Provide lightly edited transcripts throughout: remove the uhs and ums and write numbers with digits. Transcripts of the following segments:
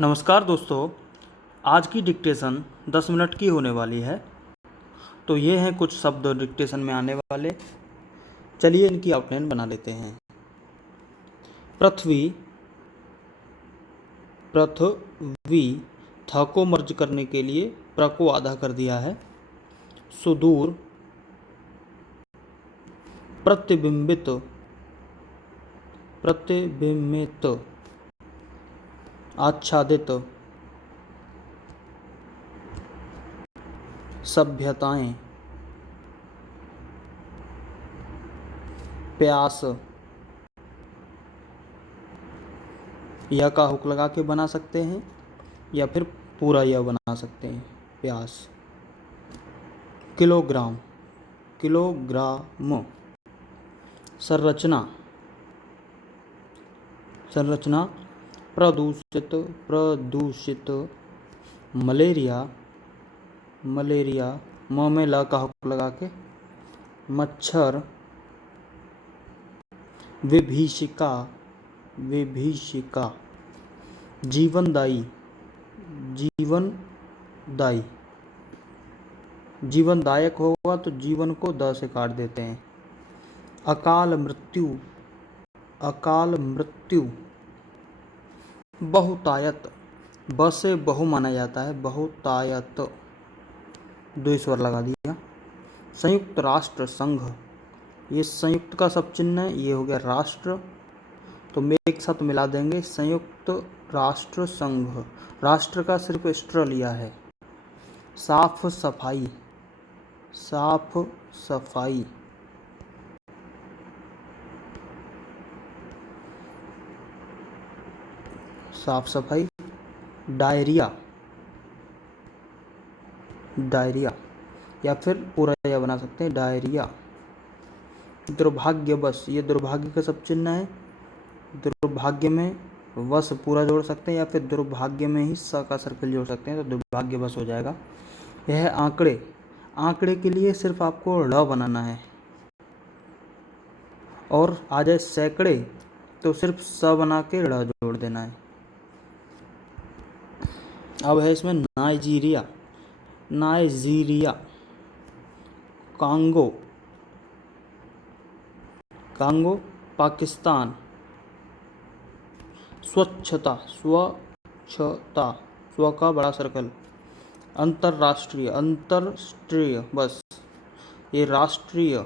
नमस्कार दोस्तों, आज की डिक्टेशन 10 मिनट की होने वाली है। तो ये हैं कुछ शब्द डिक्टेशन में आने वाले। चलिए इनकी आउटलाइन बना लेते हैं। पृथ्वी, पृथ्वी, थ को मर्ज करने के लिए प्र को आधा कर दिया है। सुदूर, प्रतिबिंबित, प्रतिबिंबित, आच्छादित, सभ्यताएं, प्यास, यह का हुक लगा के बना सकते हैं या फिर पूरा यह बना सकते हैं। प्यास। Kilogram, kilogram. संरचना, संरचना, प्रदूषित, प्रदूषित। मलेरिया, मलेरिया, म में ल का हुक लगा के। मच्छर, विभीषिका, विभीषिका। जीवनदायी, जीवनदायी। जीवनदायक होगा तो जीवन को द से काट देते हैं। अकाल मृत्यु, अकाल मृत्यु। बहुतायत, ब से बहु माना जाता है, बहुतायत, दो स्वर लगा दिया। संयुक्त राष्ट्र संघ, ये संयुक्त का सब चिन्ह है, ये हो गया राष्ट्र, तो मैं एक साथ मिला देंगे संयुक्त राष्ट्र संघ। राष्ट्र का सिर्फ स्ट्र लिया है। साफ सफाई, साफ सफाई। साफ सफाई। डायरिया, डायरिया, या फिर पूरा यह बना सकते हैं डायरिया। दुर्भाग्यवश, ये दुर्भाग्य का सब चिन्ह है। दुर्भाग्य में वश पूरा जोड़ सकते हैं या फिर दुर्भाग्य में ही स का सर्कल जोड़ सकते हैं, तो दुर्भाग्यवश हो जाएगा। यह है आंकड़े। आंकड़े के लिए सिर्फ आपको ड़ बनाना है, और आ जाए सैकड़े तो सिर्फ स बना के ड़ जोड़ देना है। अब है इसमें Nigeria, Nigeria. Congo, Congo, Pakistan. स्वच्छता, स्वच्छता, स्व का बड़ा सर्कल। अंतर्राष्ट्रीय, अंतर्राष्ट्रीय, बस ये राष्ट्रीय।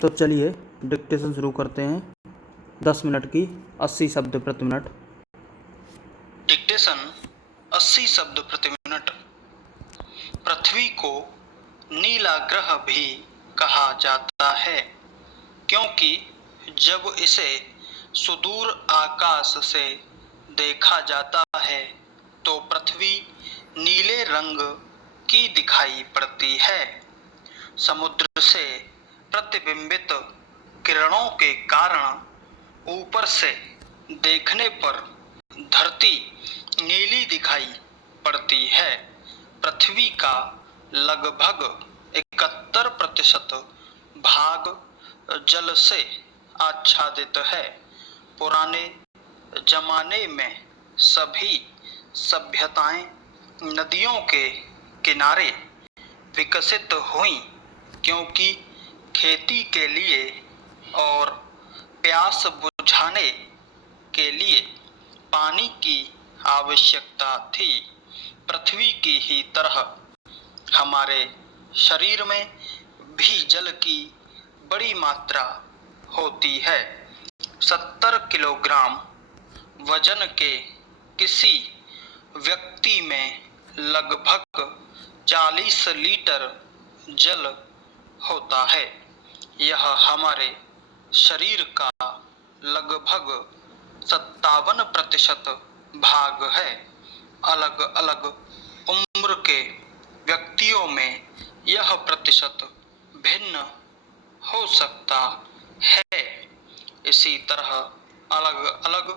तो चलिए डिक्टेशन शुरू करते हैं। 10 मिनट की, 80 शब्द प्रति मिनट। डिक्टेशन 80 शब्द प्रति मिनट। पृथ्वी को नीला ग्रह भी कहा जाता है, क्योंकि जब इसे सुदूर आकाश से देखा जाता है तो पृथ्वी नीले रंग की दिखाई पड़ती है। समुद्र से प्रतिबिंबित किरणों के कारण ऊपर से देखने पर धरती नीली दिखाई पड़ती है। पृथ्वी का लगभग 71% भाग जल से आच्छादित है। पुराने जमाने में सभी सभ्यताएं नदियों के किनारे विकसित हुईं, क्योंकि खेती के लिए और प्यास बुझाने के लिए पानी की आवश्यकता थी। पृथ्वी की ही तरह हमारे शरीर में भी जल की बड़ी मात्रा होती है। 70 किलोग्राम वजन के किसी व्यक्ति में लगभग 40 लीटर जल होता है। यह हमारे शरीर का लगभग 57% भाग है। अलग अलग उम्र के व्यक्तियों में यह प्रतिशत भिन्न हो सकता है। इसी तरह अलग अलग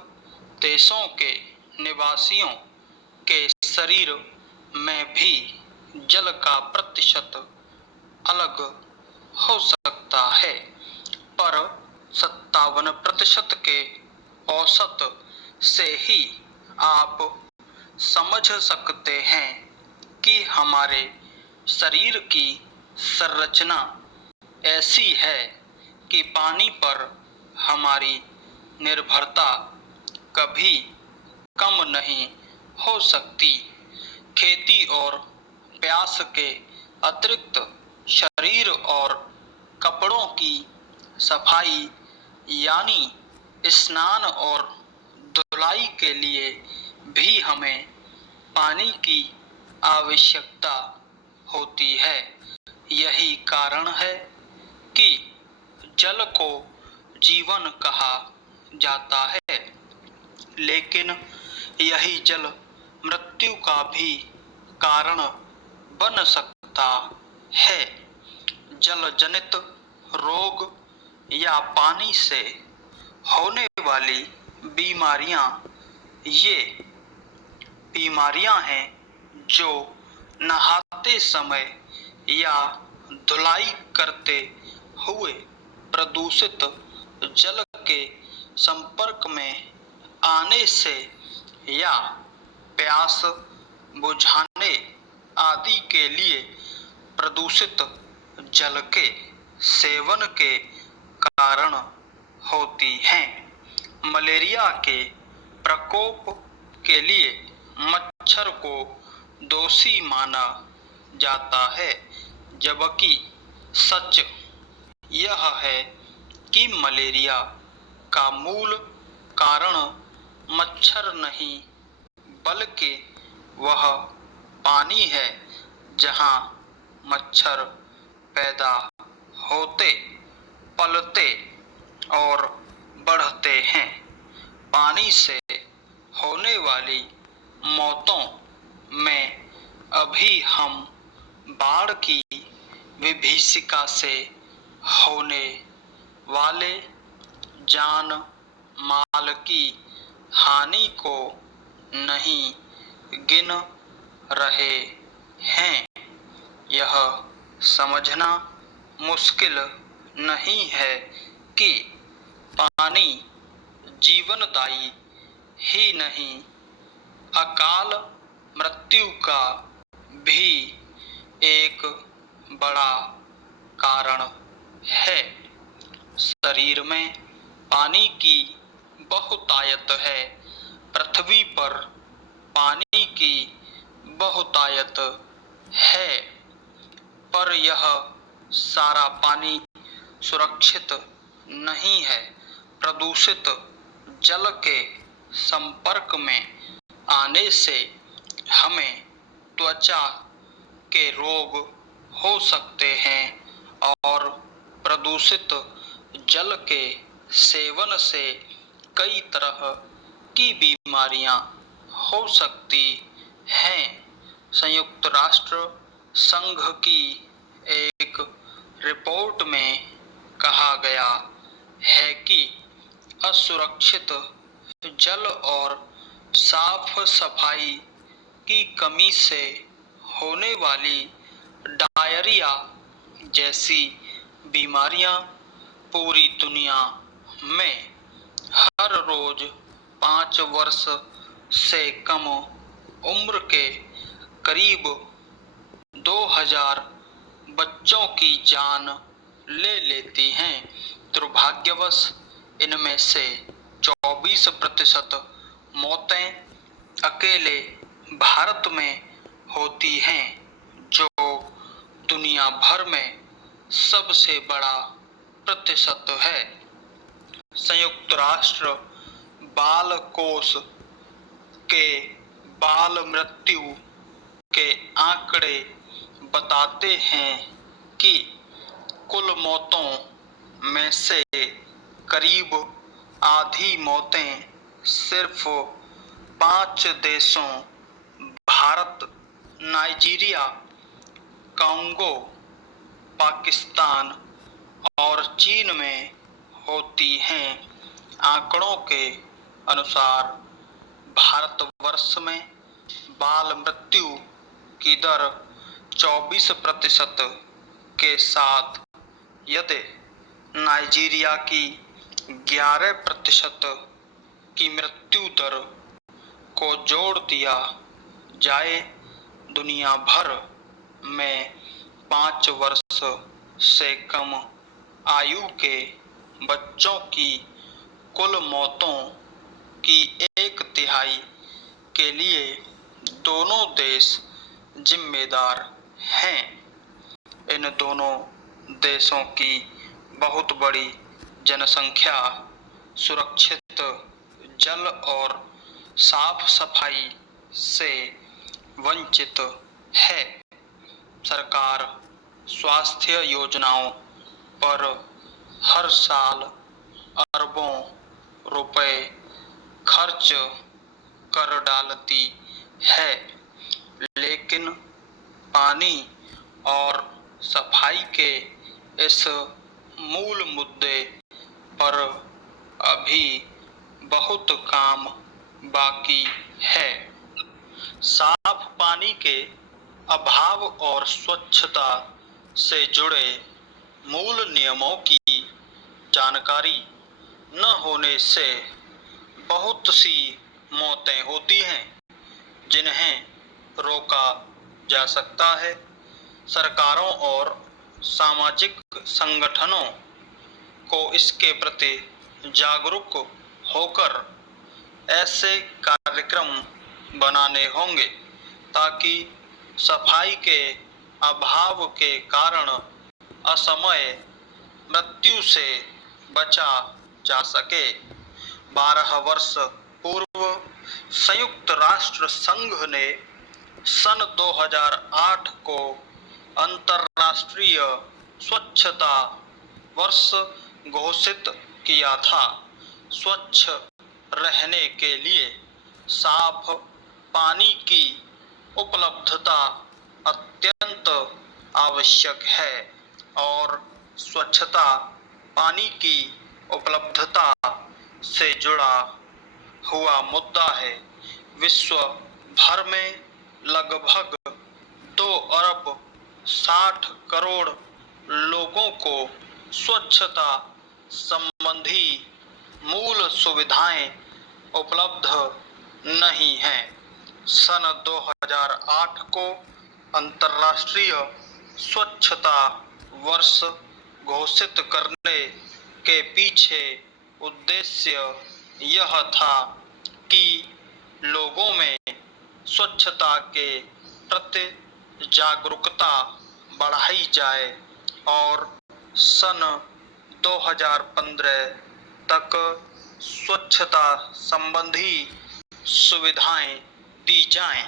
देशों के निवासियों के शरीर में भी जल का प्रतिशत अलग हो सकता है, पर 57% के औसत से ही आप समझ सकते हैं कि हमारे शरीर की संरचना ऐसी है कि पानी पर हमारी निर्भरता कभी कम नहीं हो सकती। खेती और प्यास के अतिरिक्त शरीर और कपड़ों की सफाई यानी स्नान और धुलाई के लिए भी हमें पानी की आवश्यकता होती है। यही कारण है कि जल को जीवन कहा जाता है, लेकिन यही जल मृत्यु का भी कारण बन सकता है। जल जनित रोग या पानी से होने वाली बीमारियां ये बीमारियां हैं जो नहाते समय या धुलाई करते हुए प्रदूषित जल के संपर्क में आने से या प्यास बुझाने आदि के लिए प्रदूषित जल के सेवन के कारण होती हैं। मलेरिया के प्रकोप के लिए मच्छर को दोषी माना जाता है, जबकि सच यह है कि मलेरिया का मूल कारण मच्छर नहीं बल्कि वह पानी है जहां मच्छर पैदा होते, पलते और बढ़ते हैं। पानी से होने वाली मौतों में अभी हम बाढ़ की विभीषिका से होने वाले जान माल की हानि को नहीं गिन रहे हैं। यह समझना मुश्किल नहीं है कि पानी जीवनदायी ही नहीं, अकाल मृत्यु का भी एक बड़ा कारण है। शरीर में पानी की बहुतायत है। पृथ्वी पर पानी की बहुतायत है, पर यह सारा पानी सुरक्षित नहीं है। प्रदूषित जल के संपर्क में आने से हमें त्वचा के रोग हो सकते हैं और प्रदूषित जल के सेवन से कई तरह की बीमारियां हो सकती हैं। संयुक्त राष्ट्र संघ की एक रिपोर्ट में कहा गया है कि असुरक्षित जल और साफ सफाई की कमी से होने वाली डायरिया जैसी बीमारियां पूरी दुनिया में हर रोज 5 वर्ष से कम उम्र के करीब 2000 बच्चों की जान ले लेती हैं। दुर्भाग्यवश इनमें से 24% मौतें अकेले भारत में होती हैं, जो दुनिया भर में सबसे बड़ा प्रतिशत है। संयुक्त राष्ट्र बाल कोष के बाल मृत्यु के आंकड़े बताते हैं कि कुल मौतों में से करीब आधी मौतें सिर्फ 5 देशों भारत, नाइजीरिया, कांगो, पाकिस्तान और चीन में होती हैं। आंकड़ों के अनुसार भारतवर्ष में बाल मृत्यु की दर 24% के साथ यदि नाइजीरिया की 11% की मृत्यु दर को जोड़ दिया जाए, दुनिया भर में 5 वर्ष से कम आयु के बच्चों की कुल मौतों की 1/3 के लिए दोनों देश जिम्मेदार हैं। इन दोनों देशों की बहुत बड़ी जनसंख्या सुरक्षित जल और साफ सफाई से वंचित है। सरकार स्वास्थ्य योजनाओं पर हर साल अरबों रुपए खर्च कर डालती है, लेकिन पानी और सफाई के इस मूल मुद्दे पर अभी बहुत काम बाकी है। साफ पानी के अभाव और स्वच्छता से जुड़े मूल नियमों की जानकारी न होने से बहुत सी मौतें होती हैं, जिन्हें रोका जा सकता है। सरकारों और सामाजिक संगठनों को इसके प्रति जागरूक होकर ऐसे कार्यक्रम बनाने होंगे ताकि सफाई के अभाव के कारण असमय मृत्यु से बचा जा सके। 12 वर्ष पूर्व संयुक्त राष्ट्र संघ ने सन 2008 को अंतर्राष्ट्रीय स्वच्छता वर्ष घोषित किया था। स्वच्छ रहने के लिए साफ पानी की उपलब्धता अत्यंत आवश्यक है और स्वच्छता पानी की उपलब्धता से जुड़ा हुआ मुद्दा है। विश्व भर में लगभग 2 अरब 60 करोड़ लोगों को स्वच्छता संबंधी मूल सुविधाएं उपलब्ध नहीं हैं। सन 2008 को अंतर्राष्ट्रीय स्वच्छता वर्ष घोषित करने के पीछे उद्देश्य यह था कि लोगों में स्वच्छता के प्रति जागरूकता बढ़ाई जाए और सन 2015 तक स्वच्छता संबंधी सुविधाएं दी जाएं।